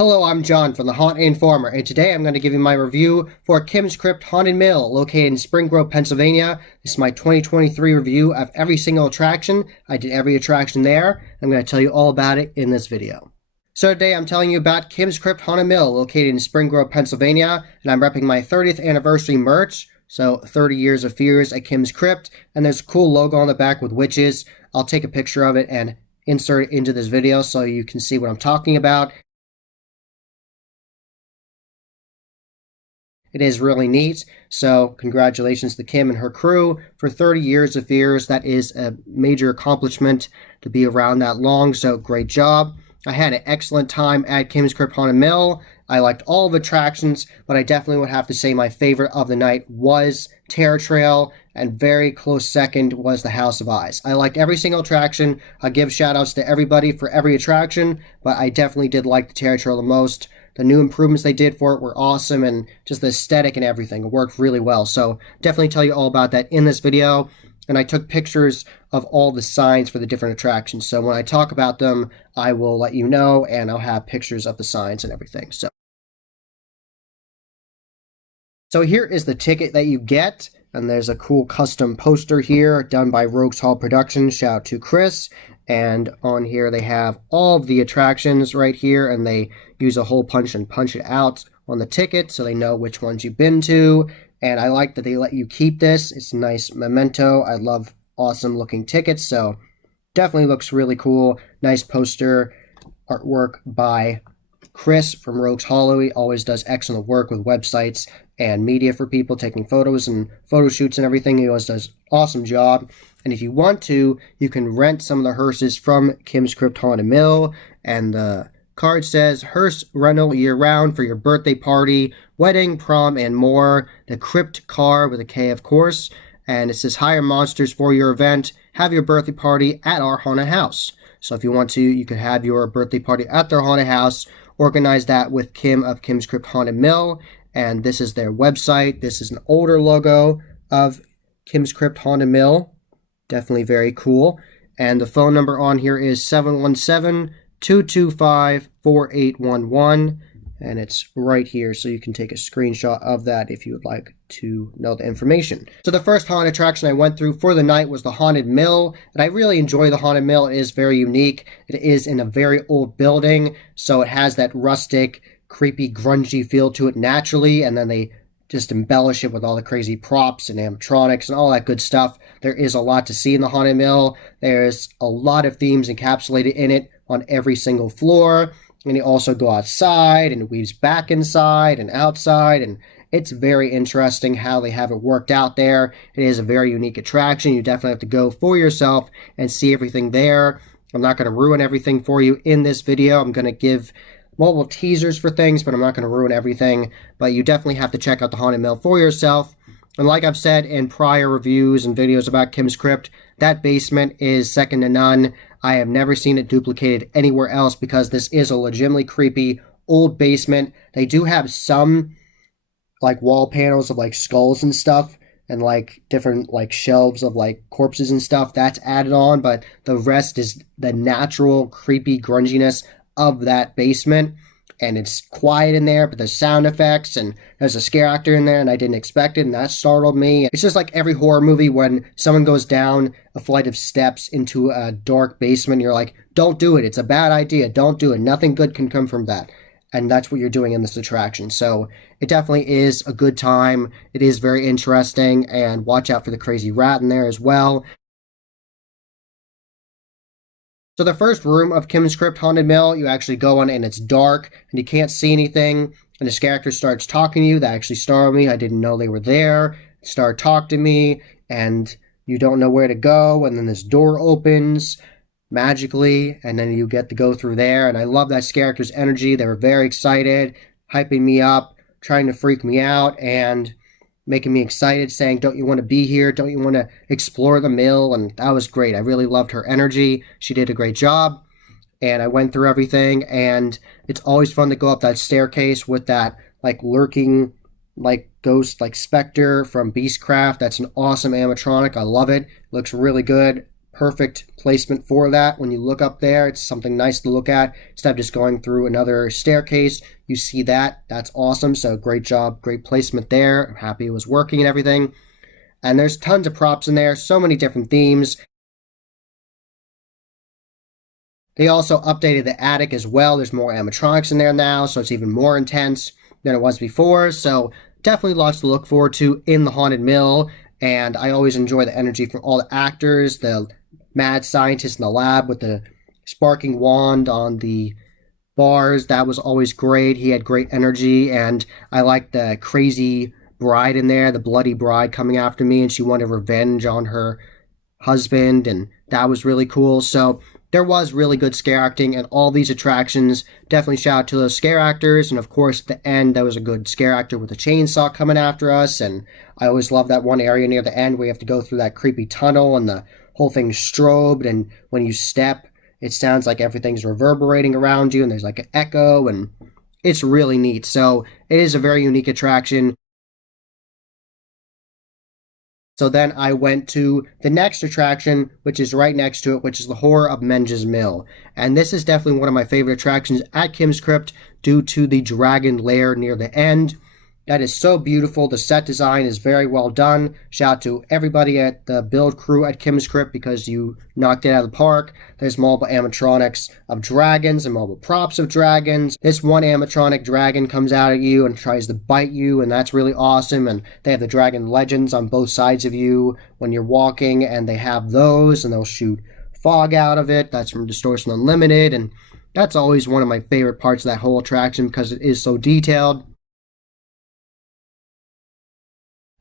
Hello, I'm John from the Haunted Informer, and today I'm going to give you my review for Kim's Krypt Haunted Mill, located in Spring Grove, Pennsylvania. This is my 2023 review of every single attraction. I did every attraction there. I'm going to tell you all about it in this video. So today I'm telling you about Kim's Krypt Haunted Mill, located in Spring Grove, Pennsylvania, and I'm repping my 30th anniversary merch. So 30 years of fears at Kim's Krypt, and there's a cool logo on the back with witches. I'll take a picture of it and insert it into this video so you can see what I'm talking about. It is really neat, so congratulations to Kim and her crew for 30 years of fears. That is a major accomplishment to be around that long, so great job. I had an excellent time at Kim's Krypt Haunted Mill. I liked all of the attractions, but I definitely would have to say my favorite of the night was Terror Trail, and very close second was the House of Eyes. I liked every single attraction. I give shout outs to everybody for every attraction, but I definitely did like the Terror Trail the most. The new improvements they did for it were awesome, and just the aesthetic and everything. It worked really well. So definitely tell you all about that in this video. And I took pictures of all the signs for the different attractions. So when I talk about them, I will let you know, and I'll have pictures of the signs and everything. So here is the ticket that you get. And there's a cool custom poster here done by Rogues Hall Productions. Shout out to Chris. And on here they have all of the attractions right here, and they use a hole punch and punch it out on the ticket so they know which ones you've been to. And I like that they let you keep this. It's a nice memento. I love awesome looking tickets, so definitely looks really cool. Nice poster artwork by Chris from Rogues Hall. He always does excellent work with websites and media for people, taking photos and photo shoots and everything. He always does an awesome job. And if you want to, you can rent some of the hearses from Kim's Krypt Haunted Mill. And the card says, hearse rental year-round for your birthday party, wedding, prom, and more. The Krypt car with a K, of course. And it says, hire monsters for your event. Have your birthday party at our haunted house. So if you want to, you could have your birthday party at their haunted house. Organize that with Kim of Kim's Krypt Haunted Mill. And this is their website. This is an older logo of Kim's Krypt Haunted Mill. Definitely very cool. And the phone number on here is 717-225-4811. And it's right here, so you can take a screenshot of that if you would like to know the information. So the first haunted attraction I went through for the night was the Haunted Mill. And I really enjoy the Haunted Mill. It is very unique. It is in a very old building, so it has that rustic, creepy, grungy feel to it naturally, and then they just embellish it with all the crazy props and animatronics and all that good stuff. There is a lot to see in the Haunted Mill. There's a lot of themes encapsulated in it on every single floor, and you also go outside and it weaves back inside and outside, and it's very interesting how they have it worked out there. It is a very unique attraction. You definitely have to go for yourself and see everything there. I'm not going to ruin everything for you in this video. I'm going to give multiple teasers for things, but I'm not going to ruin everything. But you definitely have to check out the Haunted Mill for yourself. And like I've said in prior reviews and videos about Kim's Krypt, that basement is second to none. I have never seen it duplicated anywhere else because this is a legitimately creepy old basement. They do have some like wall panels of like skulls and stuff, and like different like shelves of like corpses and stuff that's added on, but the rest is the natural creepy grunginess of that basement. And it's quiet in there, but there's sound effects, and there's a scare actor in there, and I didn't expect it, and that startled me. It's just like every horror movie when someone goes down a flight of steps into a dark basement, you're like, don't do it, it's a bad idea, don't do it, nothing good can come from that. And that's what you're doing in this attraction. So it definitely is a good time. It is very interesting, and watch out for the crazy rat in there as well. So the first room of Kim's Krypt Haunted Mill, you actually go on and it's dark and you can't see anything. And this character starts talking to you. That actually startled me. I didn't know they were there. Start talking to me and you don't know where to go. And then this door opens magically and then you get to go through there. And I love that character's energy. They were very excited, hyping me up, trying to freak me out, and making me excited, saying, don't you want to be here? Don't you want to explore the mill? And that was great. I really loved her energy. She did a great job. And I went through everything, and it's always fun to go up that staircase with that like lurking like ghost like specter from Beastcraft. That's an awesome animatronic. I love it. Looks really good. perfect placement for that. When you look up there, it's something nice to look at instead of just going through another staircase. You see that. That's awesome. So great job, great placement there. I'm happy it was working and everything. And there's tons of props in there, so many different themes. They also updated the attic as well. There's more animatronics in there now, so it's even more intense than it was before. So definitely lots to look forward to in the Haunted Mill. And I always enjoy the energy from all the actors, the mad scientist in the lab with the sparking wand on the bars. That was always great. He had great energy, and I liked the crazy bride in there, the bloody bride coming after me, and she wanted revenge on her husband, and that was really cool. So there was really good scare acting and all these attractions. Definitely shout out to those scare actors, and of course at the end there was a good scare actor with a chainsaw coming after us. And I always love that one area near the end where you have to go through that creepy tunnel and the whole thing's strobed, and when you step it sounds like everything's reverberating around you and there's like an echo, and it's really neat. So it is a very unique attraction. So then I went to the next attraction, which is right next to it, which is the Horror of Menges Mill. And this is definitely one of my favorite attractions at Kim's Krypt due to the dragon lair near the end. That is so beautiful. The set design is very well done. Shout out to everybody at the build crew at Kim's Krypt because you knocked it out of the park. There's mobile animatronics of dragons and mobile props of dragons. This one animatronic dragon comes out at you and tries to bite you, and that's really awesome. And they have the dragon legends on both sides of you when you're walking, and they have those, and they'll shoot fog out of it. That's from Distortion Unlimited, and that's always one of my favorite parts of that whole attraction because it is so detailed.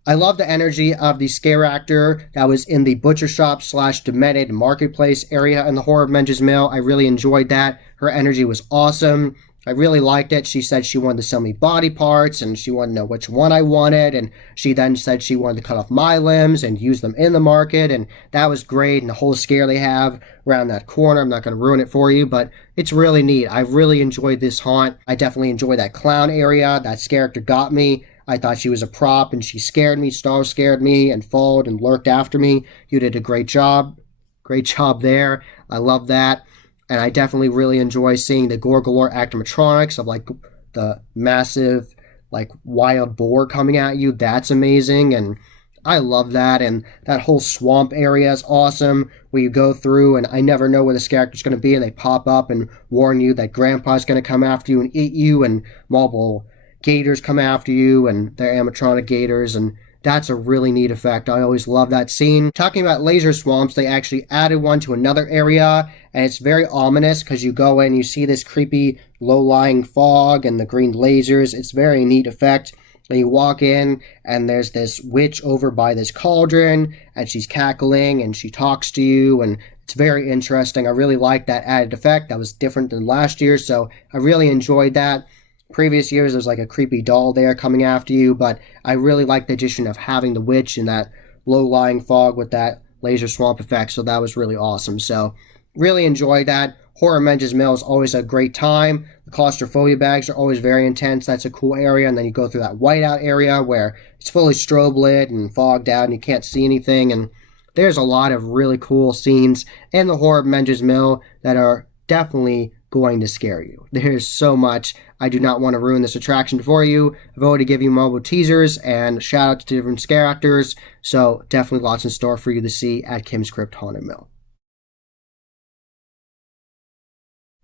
I love the energy of the scare actor that was in the butcher shop / demented marketplace area in the Horror of Menges Mill. I really enjoyed that. Her energy was awesome. I really liked it. She said she wanted to sell me body parts and she wanted to know which one I wanted. And she then said she wanted to cut off my limbs and use them in the market. And that was great. And the whole scare they have around that corner, I'm not going to ruin it for you, but it's really neat. I really enjoyed this haunt. I definitely enjoyed that clown area. That scare actor got me. I thought she was a prop and she scared me, scared me, and followed and lurked after me. You did a great job. Great job there. I love that. And I definitely really enjoy seeing the Gorgalore animatronics of like the massive, like wild boar coming at you. That's amazing. And I love that. And that whole swamp area is awesome where you go through and I never know where the scare actor's going to be and they pop up and warn you that grandpa's going to come after you and eat you, and mobile gators come after you and they're animatronic gators, and that's a really neat effect. I always love that scene. Talking about laser swamps, they actually added one to another area, and it's very ominous because you go in, you see this creepy low-lying fog and the green lasers. It's a very neat effect. And you walk in, and there's this witch over by this cauldron, and she's cackling, and she talks to you, and it's very interesting. I really like that added effect. That was different than last year, so I really enjoyed that. Previous years, there's like a creepy doll there coming after you, but I really like the addition of having the witch in that low-lying fog with that laser swamp effect, so that was really awesome. So, really enjoyed that. Horror Menges Mill is always a great time. The claustrophobia bags are always very intense. That's a cool area, and then you go through that whiteout area where it's fully strobe lit and fogged out and you can't see anything, and there's a lot of really cool scenes in the Horror Menges Mill that are definitely going to scare you. There's so much. I do not want to ruin this attraction for you. I've already given you mobile teasers and shout out to different scare actors, so definitely lots in store for you to see at Kim's Krypt Haunted Mill.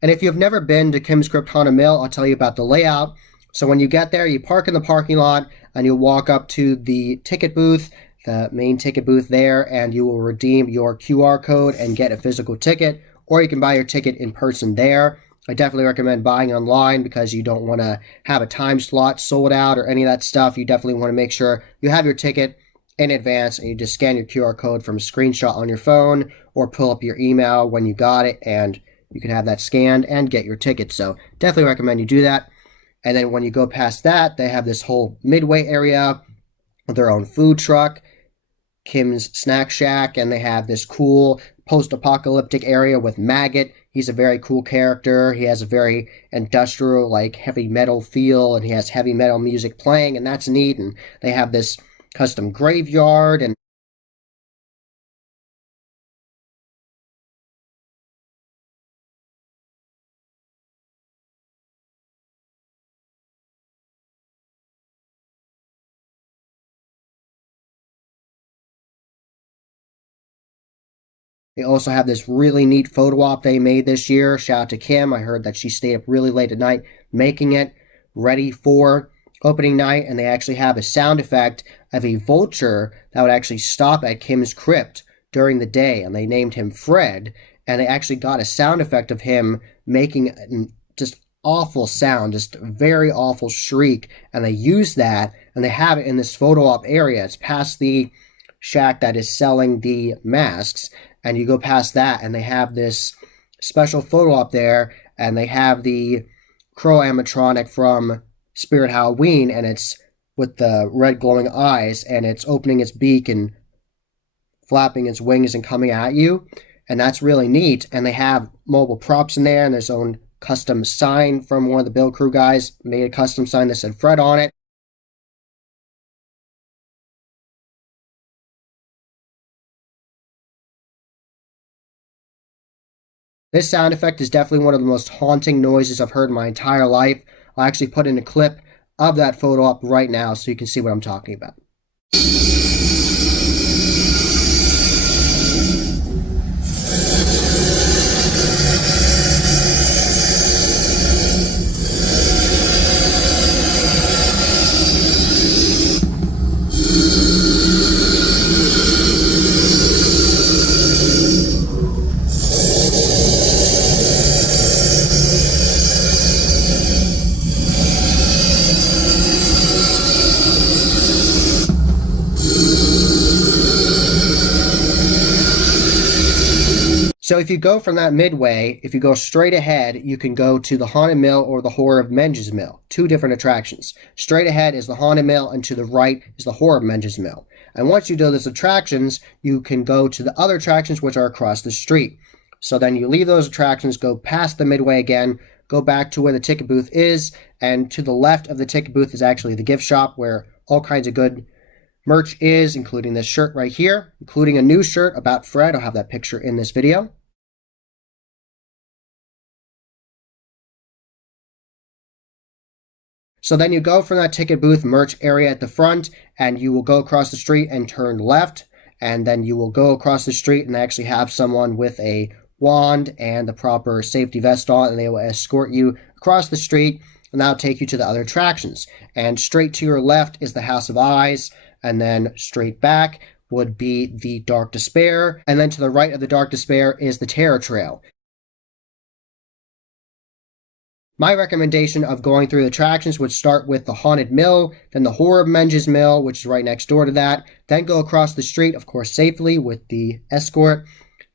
And if you've never been to Kim's Krypt Haunted Mill, I'll tell you about the layout. So when you get there, you park in the parking lot and you walk up to the ticket booth, the main ticket booth there, and you will redeem your QR code and get a physical ticket, or you can buy your ticket in person there. I definitely recommend buying online because you don't want to have a time slot sold out or any of that stuff. You definitely want to make sure you have your ticket in advance and you just scan your QR code from a screenshot on your phone or pull up your email when you got it and you can have that scanned and get your ticket. So definitely recommend you do that. And then when you go past that, they have this whole midway area with their own food truck, Kim's Snack Shack, and they have this cool post-apocalyptic area with Maggot. He's a very cool character. He has a very industrial, like, heavy metal feel, and he has heavy metal music playing, and that's neat. And they have this custom graveyard, and They also have this really neat photo op they made this year. Shout out to Kim. I heard that she stayed up really late at night making it ready for opening night, and they actually have a sound effect of a vulture that would actually stop at Kim's crypt during the day, and they named him Fred, and they actually got a sound effect of him making just awful sound, just a very awful shriek, and they use that, and they have it in this photo op area. It's past the shack that is selling the masks, and you go past that, and they have this special photo op there, and they have the crow animatronic from Spirit Halloween, and it's with the red glowing eyes, and it's opening its beak and flapping its wings and coming at you, and that's really neat. And they have mobile props in there, and there's own custom sign from one of the Bill Crew guys, made a custom sign that said Fred on it. This sound effect is definitely one of the most haunting noises I've heard in my entire life. I'll actually put in a clip of that photo up right now so you can see what I'm talking about. So if you go from that midway, if you go straight ahead, you can go to the Haunted Mill or the Horror of Menges Mill. Two different attractions. Straight ahead is the Haunted Mill, and to the right is the Horror of Menges Mill. And once you do those attractions, you can go to the other attractions, which are across the street. So then you leave those attractions, go past the midway again, go back to where the ticket booth is, and to the left of the ticket booth is actually the gift shop where all kinds of good merch is, including this shirt right here, including a new shirt about Fred. I'll have that picture in this video. So then you go from that ticket booth merch area at the front, and you will go across the street and turn left, and then you will go across the street and actually have someone with a wand and the proper safety vest on, and they will escort you across the street, and that'll take you to the other attractions. And straight to your left is the House of Eyes, and then straight back would be the Dark Despair, and then to the right of the Dark Despair is the Terror Trail. My recommendation of going through the attractions would start with the Haunted Mill, then the Horror of Menges Mill, which is right next door to that, then go across the street, of course safely, with the escort,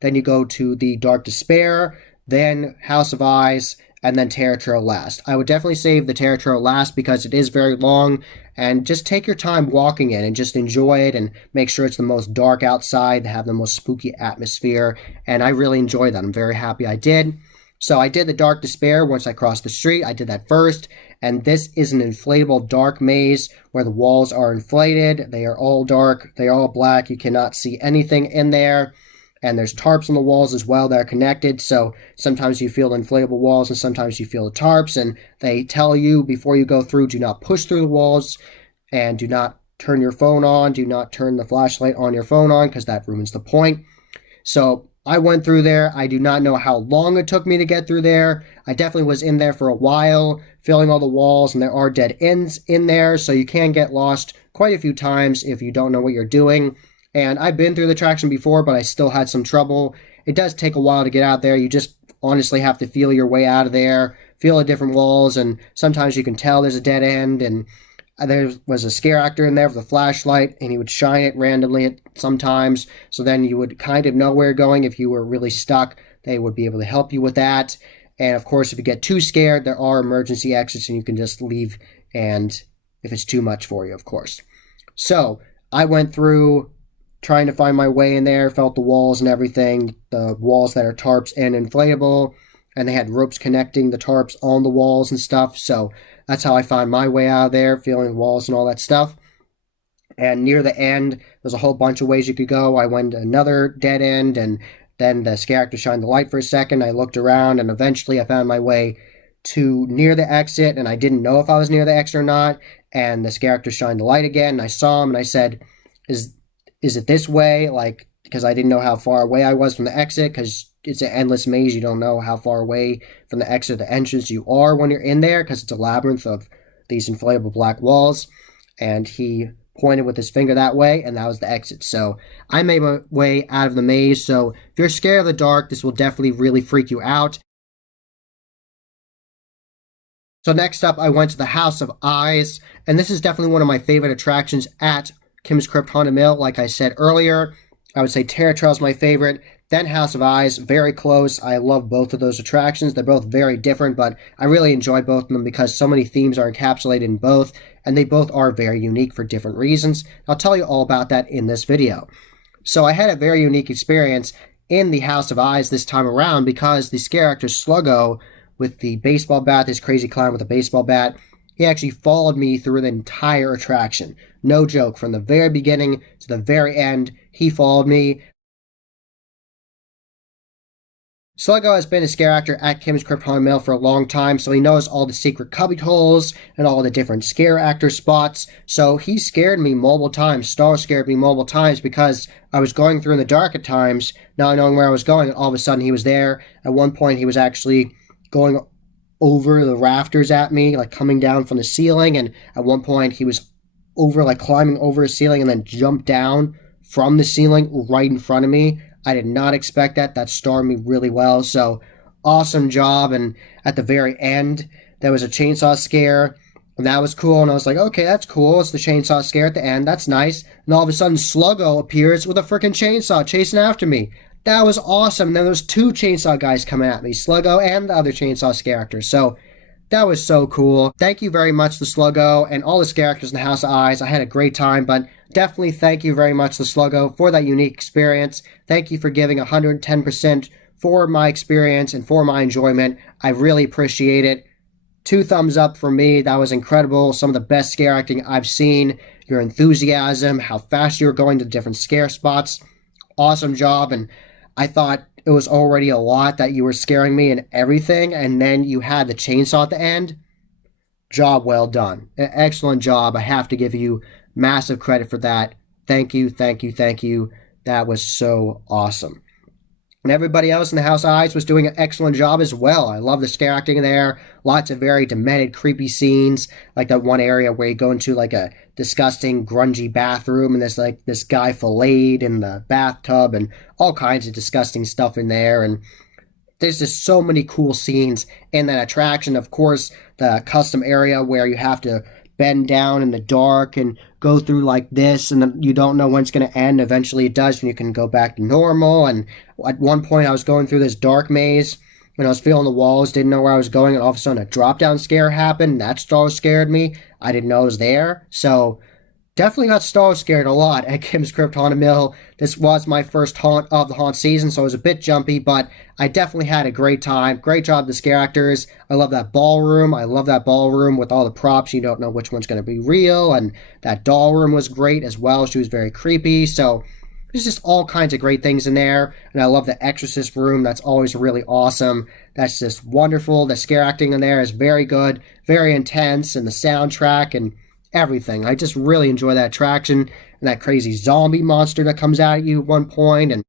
then you go to the Dark Despair, then House of Eyes, and then Terror Trail last. I would definitely save the Terror Trail last because it is very long, and just take your time walking in and just enjoy it and make sure it's the most dark outside, to have the most spooky atmosphere, and I really enjoyed that. I'm very happy I did. So I did the Dark Despair once I crossed the street. I did that first, and this is an inflatable dark maze where the walls are inflated. They are all dark. They are all black. You cannot see anything in there, and there's tarps on the walls as well that are connected, so sometimes you feel the inflatable walls and sometimes you feel the tarps, and they tell you before you go through, do not push through the walls, and do not turn your phone on, do not turn the flashlight on your phone on, because that ruins the point. So I went through there. I do not know how long it took me to get through there. I definitely was in there for a while, filling all the walls, and there are dead ends in there, so you can get lost quite a few times if you don't know what you're doing. And I've been through the attraction before, but I still had some trouble. It does take a while to get out there. You just honestly have to feel your way out of there, feel the different walls, and sometimes you can tell there's a dead end, and there was a scare actor in there with a flashlight, and he would shine it randomly sometimes, so then you would kind of know where you're going. If you were really stuck, they would be able to help you with that. And of course, if you get too scared, there are emergency exits, and you can just leave, and if it's too much for you, of course. So I went through trying to find my way in there, felt the walls and everything, the walls that are tarps and inflatable, and they had ropes connecting the tarps on the walls and stuff, so that's how I found my way out of there, feeling the walls and all that stuff. And near the end, there's a whole bunch of ways you could go. I went another dead end, and then the scare actor shined the light for a second. I looked around, and eventually I found my way to near the exit, and I didn't know if I was near the exit or not, and the scare actor shined the light again, and I saw him, and I said, is it this way? Like, because I didn't know how far away I was from the exit, because it's an endless maze. You don't know how far away from the exit or the entrance you are when you're in there, because it's a labyrinth of these inflatable black walls. And he pointed with his finger that way, and that was the exit. So I made my way out of the maze. So if you're scared of the dark, this will definitely really freak you out. So next up, I went to the House of Eyes, and this is definitely one of my favorite attractions at Kim's Krypt Haunted Mill. Like I said earlier, I would say Terror Trail is my favorite, then House of Eyes, very close. I love both of those attractions. They're both very different, but I really enjoy both of them because so many themes are encapsulated in both, and they both are very unique for different reasons. I'll tell you all about that in this video. So I had a very unique experience in the House of Eyes this time around because the scare actor Sluggo with the baseball bat, this crazy clown with a baseball bat, he actually followed me through the entire attraction. No joke, from the very beginning to the very end, he followed me. Sluggo has been a scare actor at Kim's Krypt Haunted Mill for a long time, so he knows all the secret cubby holes and all the different scare actor spots. So he scared me multiple times. Star scared me multiple times because I was going through in the dark at times, not knowing where I was going, and all of a sudden he was there. At one point he was actually going over the rafters at me, like coming down from the ceiling, and at one point he was over, like climbing over a ceiling and then jumped down from the ceiling right in front of me. I did not expect that. That starred me really well, so awesome job. And at the very end, there was a chainsaw scare, and that was cool, and I was like, okay, that's cool. It's the chainsaw scare at the end. That's nice. And all of a sudden, Sluggo appears with a freaking chainsaw chasing after me. That was awesome. And then there was two chainsaw guys coming at me, Sluggo and the other chainsaw scare actor. So that was so cool. Thank you very much to Sluggo and all the scare actors in the House of Eyes. I had a great time, but definitely thank you very much to Sluggo for that unique experience. Thank you for giving 110% for my experience and for my enjoyment. I really appreciate it. 2 thumbs up for me. That was incredible. Some of the best scare acting I've seen. Your enthusiasm, how fast you were going to different scare spots. Awesome job. And I thought it was already a lot that you were scaring me and everything, and then you had the chainsaw at the end. Job well done. Excellent job. I have to give you massive credit for that. Thank you, thank you, thank you. That was so awesome. And everybody else in the House of Eyes was doing an excellent job as well. I love the scare acting there. Lots of very demented, creepy scenes, like that one area where you go into like a disgusting, grungy bathroom, and there's like this guy filleted in the bathtub, and all kinds of disgusting stuff in there. And there's just so many cool scenes in that attraction. Of course, the custom area where you have to bend down in the dark and go through like this, and then you don't know when it's going to end. Eventually it does, and you can go back to normal. And at one point I was going through this dark maze, and I was feeling the walls, didn't know where I was going, and all of a sudden a drop-down scare happened. That star scared me. I didn't know it was there. So definitely got star scared a lot at Kim's Krypt Haunted Mill. This was my first haunt of the haunt season, so it was a bit jumpy, but I definitely had a great time. Great job, the scare actors. I love that ballroom. I love that ballroom with all the props. You don't know which one's going to be real, and that doll room was great as well. She was very creepy, so there's just all kinds of great things in there. And I love the exorcist room. That's always really awesome. That's just wonderful. The scare acting in there is very good, very intense, and the soundtrack and everything. I just really enjoy that attraction, and that crazy zombie monster that comes out at you at one point, and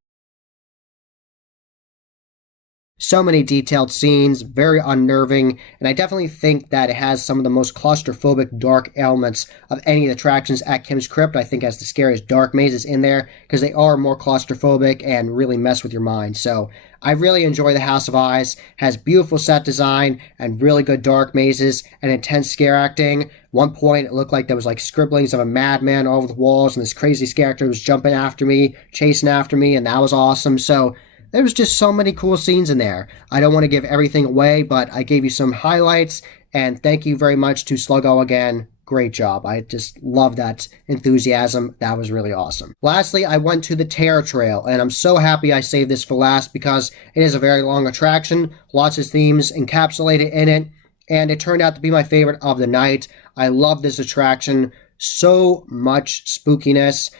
so many detailed scenes, very unnerving, and I definitely think that it has some of the most claustrophobic dark elements of any of the attractions at Kim's Krypt. I think it has the scariest dark mazes in there because they are more claustrophobic and really mess with your mind. So I really enjoy the House of Eyes. It has beautiful set design and really good dark mazes and intense scare acting. One point it looked like there was like scribblings of a madman all over the walls, and this crazy scare actor was jumping after me, chasing after me, and that was awesome. So there was just so many cool scenes in there. I don't want to give everything away, but I gave you some highlights, and thank you very much to Sluggo again. Great job. I just love that enthusiasm. That was really awesome. Lastly, I went to the Terror Trail, and I'm so happy I saved this for last because it is a very long attraction, lots of themes encapsulated in it, and it turned out to be my favorite of the night. I love this attraction. So much spookiness.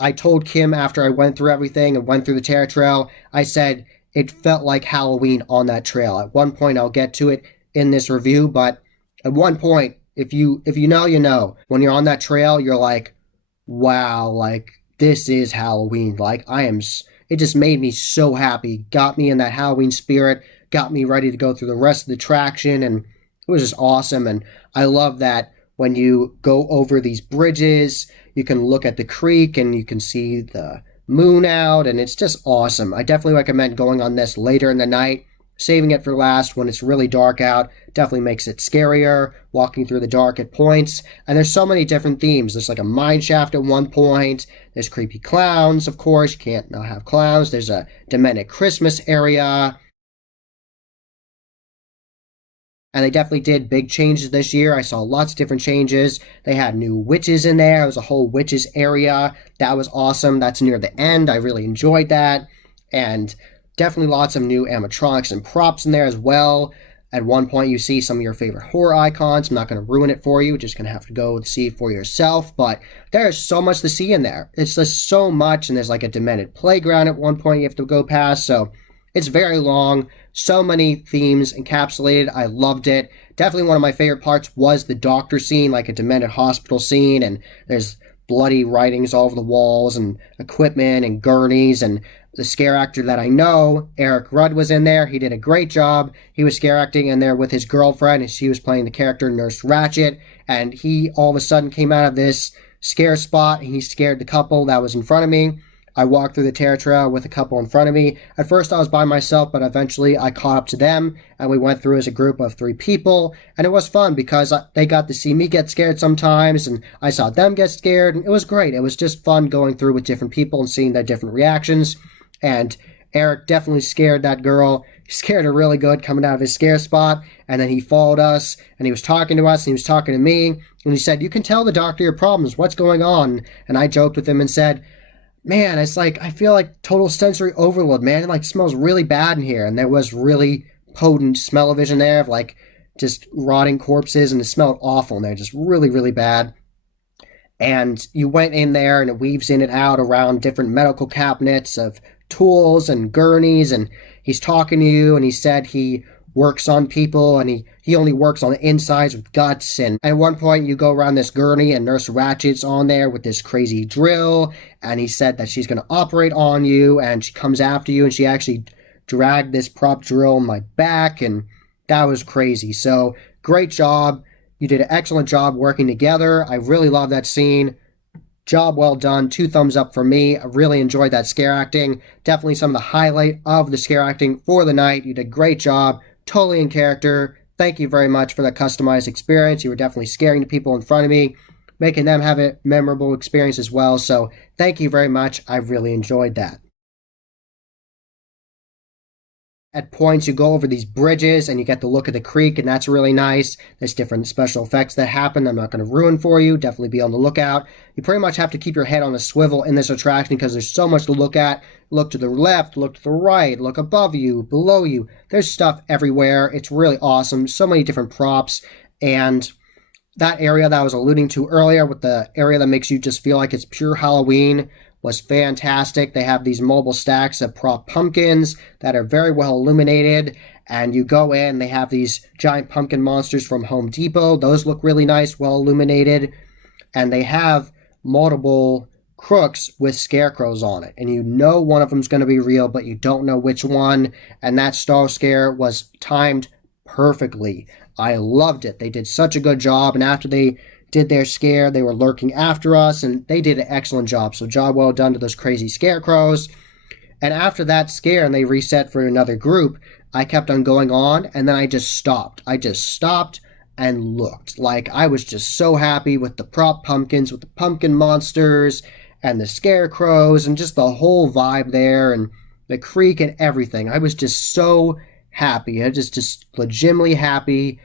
I told Kim after I went through everything and went through the Terror Trail, I said it felt like Halloween on that trail. At one point, I'll get to it in this review, but at one point, if you know, you know. When you're on that trail, you're like, wow, like this is Halloween. Like, it just made me so happy, got me in that Halloween spirit, got me ready to go through the rest of the attraction, and it was just awesome. And I love that when you go over these bridges, you can look at the creek and you can see the moon out, and it's just awesome. I definitely recommend going on this later in the night. Saving it for last when it's really dark out definitely makes it scarier, walking through the dark at points. And there's so many different themes. There's like a mine shaft at one point. There's creepy clowns, of course. You can't not have clowns. There's a demented Christmas area. And they definitely did big changes this year. I saw lots of different changes. They had new witches in there. It was a whole witches area. That was awesome. That's near the end. I really enjoyed that. And definitely lots of new animatronics and props in there as well. At one point, you see some of your favorite horror icons. I'm not going to ruin it for you. Just going to have to go see it for yourself. But there's so much to see in there. It's just so much. And there's like a demented playground at one point you have to go past. So it's very long. So many themes encapsulated. I loved it. Definitely one of my favorite parts was the doctor scene, like a demented hospital scene. And there's bloody writings all over the walls and equipment and gurneys. And the scare actor that I know, Eric Rudd, was in there. He did a great job. He was scare acting in there with his girlfriend, and she was playing the character Nurse Ratched. And he all of a sudden came out of this scare spot, and he scared the couple that was in front of me. I walked through the terror trail with a couple in front of me. At first I was by myself, but eventually I caught up to them, and we went through as a group of 3 people. And it was fun because they got to see me get scared sometimes, and I saw them get scared, and it was great. It was just fun going through with different people and seeing their different reactions. And Eric definitely scared that girl. He scared her really good coming out of his scare spot. And then he followed us, and he was talking to us, and he was talking to me. And he said, "You can tell the doctor your problems. What's going on?" And I joked with him and said, "Man, it's like, I feel like total sensory overload, man. It like smells really bad in here." And there was really potent smell-o-vision there of like just rotting corpses, and it smelled awful in there, just really, really bad. And you went in there, and it weaves in and out around different medical cabinets of tools and gurneys, and he's talking to you, and he said he works on people, and he only works on the insides with guts. And at one point you go around this gurney, and Nurse Ratched's on there with this crazy drill, and he said that she's going to operate on you, and she comes after you, and she actually dragged this prop drill on my back, and that was crazy. So great job. You did an excellent job working together. I really love that scene. Job well done. 2 thumbs up for me. I really enjoyed that scare acting. Definitely some of the highlight of the scare acting for the night. You did a great job. Totally in character. Thank you very much for that customized experience. You were definitely scaring the people in front of me, making them have a memorable experience as well. So thank you very much. I really enjoyed that. At points, you go over these bridges and you get to look at the creek, and that's really nice. There's different special effects that happen. I'm not going to ruin for you. Definitely be on the lookout. You pretty much have to keep your head on a swivel in this attraction because there's so much to look at. Look to the left, look to the right, look above you, below you. There's stuff everywhere. It's really awesome. So many different props. And that area that I was alluding to earlier with the area that makes you just feel like it's pure Halloween was fantastic. They have these mobile stacks of prop pumpkins that are very well illuminated, and you go in, they have these giant pumpkin monsters from Home Depot. Those look really nice, well illuminated, and they have multiple crooks with scarecrows on it, and you know one of them's going to be real, but you don't know which one, and that star scare was timed perfectly. I loved it. They did such a good job, and after they did their scare, they were lurking after us, and they did an excellent job. So job well done to those crazy scarecrows. And after that scare, and they reset for another group, I kept on going on, and then I just stopped. I just stopped and looked. Like, I was just so happy with the prop pumpkins, with the pumpkin monsters, and the scarecrows, and just the whole vibe there, and the creek and everything. I was just so happy. I just legitimately happy.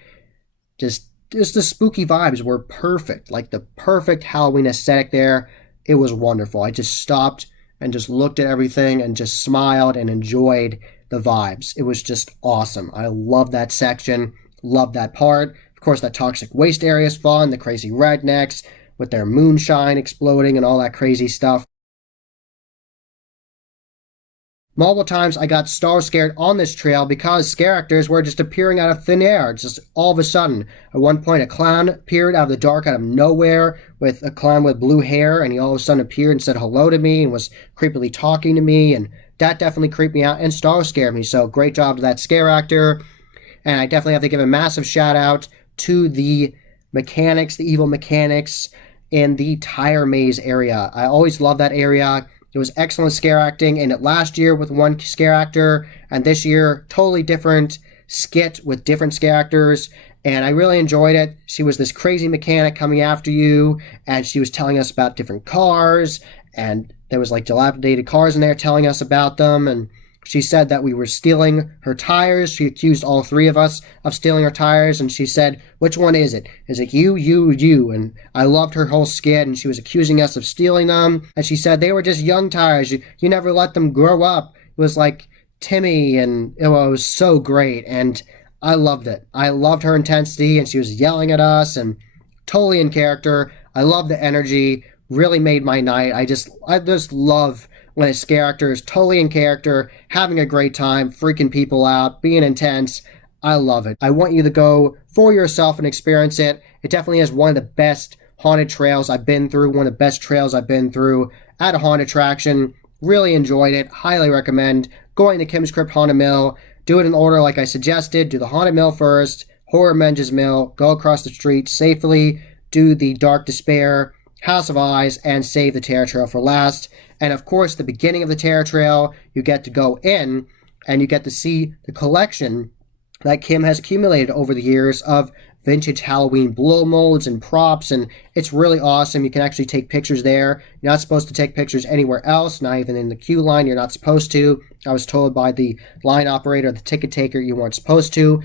Just the spooky vibes were perfect, like the perfect Halloween aesthetic there. It was wonderful. I just stopped and just looked at everything and just smiled and enjoyed the vibes. It was just awesome. I love that section, love that part. Of course, that toxic waste area is fun, the crazy rednecks with their moonshine exploding and all that crazy stuff. Multiple times I got star scared on this trail because scare actors were just appearing out of thin air, just all of a sudden. At one point, a clown appeared out of the dark, out of nowhere, with a clown with blue hair, and he all of a sudden appeared and said hello to me and was creepily talking to me, and that definitely creeped me out and star scared me. So great job to that scare actor. And I definitely have to give a massive shout out to the mechanics, the evil mechanics in the tire maze area. I always love that area. It was excellent scare acting in it last year with one scare actor, and this year, totally different skit with different scare actors, and I really enjoyed it. She was this crazy mechanic coming after you, and she was telling us about different cars, and there was like dilapidated cars in there telling us about them, and she said that we were stealing her tires. She accused all three of us of stealing her tires, and she said, which one is it? Is it you, you, you? And I loved her whole skit, and she was accusing us of stealing them. And she said they were just young tires. You never let them grow up. It was like Timmy, and it was so great, and I loved it. I loved her intensity, and she was yelling at us, and totally in character. I loved the energy. Really made my night. I just love when a scare actor is totally in character, having a great time, freaking people out, being intense. I love it. I want you to go for yourself and experience it. It definitely is one of the best haunted trails I've been through, one of the best trails I've been through at a haunted attraction. Really enjoyed it. Highly recommend going to Kim's Krypt Haunted Mill. Do it in order like I suggested. Do the Haunted Mill first, Horror Menges Mill, go across the street safely, do the Dark Despair, House of Eyes, and save the Terror Trail for last. And of course, the beginning of the Terror Trail, you get to go in and you get to see the collection that Kim has accumulated over the years of vintage Halloween blow molds and props, and it's really awesome. You can actually take pictures there. You're not supposed to take pictures anywhere else, not even in the queue line. You're not supposed to. I was told by the line operator, the ticket taker, you weren't supposed to.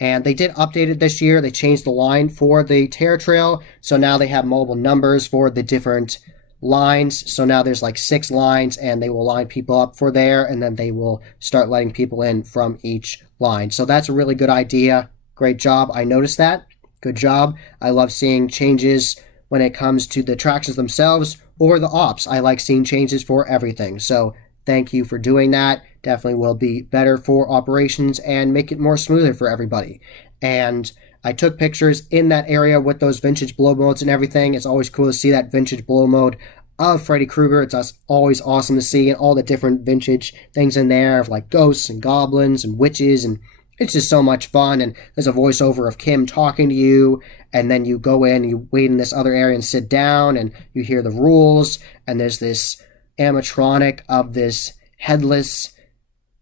And they did update it this year. They changed the line for the Terror Trail, so now they have mobile numbers for the different lines. So now there's like 6 lines, and they will line people up for there, and then they will start letting people in from each line. So that's a really good idea. Great job. I noticed that. Good job. I love seeing changes when it comes to the attractions themselves or the ops. I like seeing changes for everything. So thank you for doing that. Definitely will be better for operations and make it more smoother for everybody. And I took pictures in that area with those vintage blow modes and everything. It's always cool to see that vintage blow mode of Freddy Krueger. It's always awesome to see, and all the different vintage things in there of like ghosts and goblins and witches, and it's just so much fun. And there's a voiceover of Kim talking to you, and then you go in and you wait in this other area and sit down, and you hear the rules, and there's this animatronic of this headless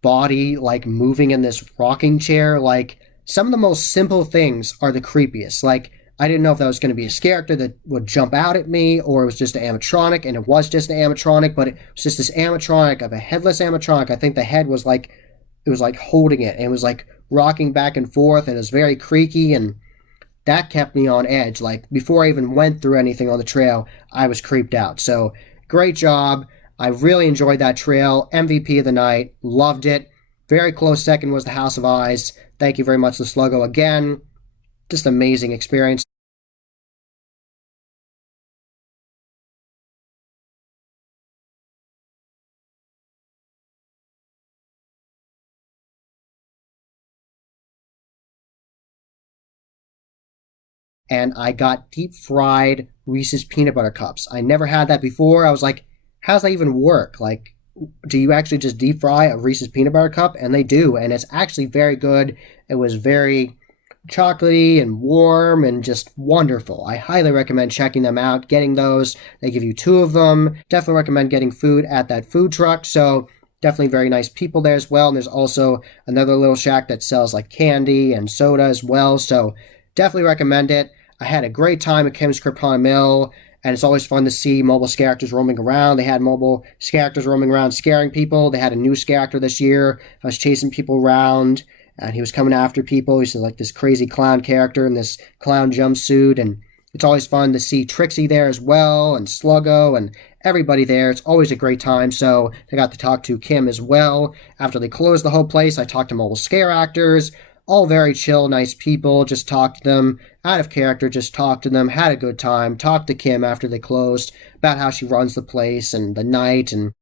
body like moving in this rocking chair. Like, some of the most simple things are the creepiest. Like, I didn't know if that was going to be a scare actor that would jump out at me, or it was just an animatronic, and it was just an animatronic, but it was just this animatronic of a headless animatronic. I think the head was like, it was like holding it, and it was like rocking back and forth, and it was very creaky, and that kept me on edge. Like, before I even went through anything on the trail, I was creeped out. So, great job. I really enjoyed that trail. MVP of the night. Loved it. Very close second was the House of Eyes. Thank you very much, the Sluggo, again. Just amazing experience. And I got deep fried Reese's peanut butter cups. I never had that before. I was like, how does that even work? Like, do you actually just deep fry a Reese's peanut butter cup? And they do, and it's actually very good. It was very chocolatey and warm and just wonderful. I highly recommend checking them out, getting those. They give you 2 of them. Definitely recommend getting food at that food truck. So definitely very nice people there as well. And there's also another little shack that sells like candy and soda as well. So definitely recommend it. I had a great time at Kim's Krypt Haunted Mill, and it's always fun to see mobile scare actors roaming around. They had mobile scare actors roaming around scaring people. They had a new scare actor this year. I was chasing people around, and he was coming after people. He's like this crazy clown character in this clown jumpsuit, and it's always fun to see Trixie there as well, and Sluggo, and everybody there. It's always a great time. So I got to talk to Kim as well. After they closed the whole place, I talked to mobile scare actors. All very chill, nice people. Just talked to them out of character, just talked to them, had a good time. Talked to Kim after they closed about how she runs the place and the night, and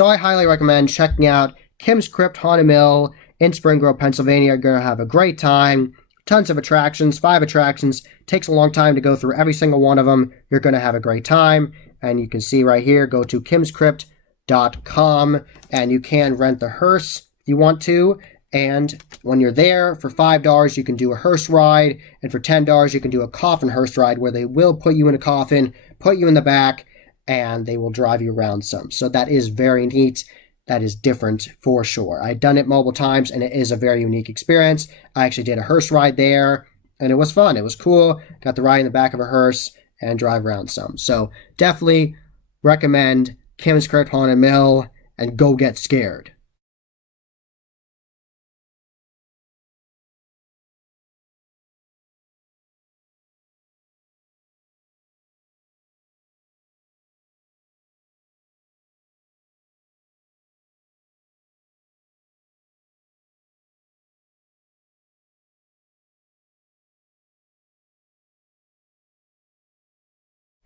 So I highly recommend checking out Kim's Krypt Haunted Mill in Spring Grove, Pennsylvania. You're going to have a great time. Tons of attractions, 5 attractions. Takes a long time to go through every single one of them. You're going to have a great time. And you can see right here, go to kimskrypt.com and you can rent the hearse if you want to. And when you're there, for $5, you can do a hearse ride. And for $10, you can do a coffin hearse ride where they will put you in a coffin, put you in the back, and they will drive you around some. So that is very neat. That is different for sure. I've done it multiple times, and it is a very unique experience. I actually did a hearse ride there, and it was fun. It was cool. Got to ride in the back of a hearse and drive around some. So definitely recommend Kim's Krypt Haunted Mill, and go get scared.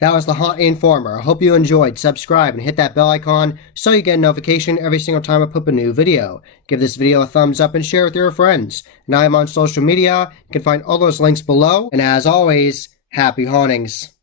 That was the Haunt Informer. I hope you enjoyed. Subscribe and hit that bell icon so you get a notification every single time I put a new video. Give this video a thumbs up and share with your friends. And I am on social media. You can find all those links below. And as always, happy hauntings.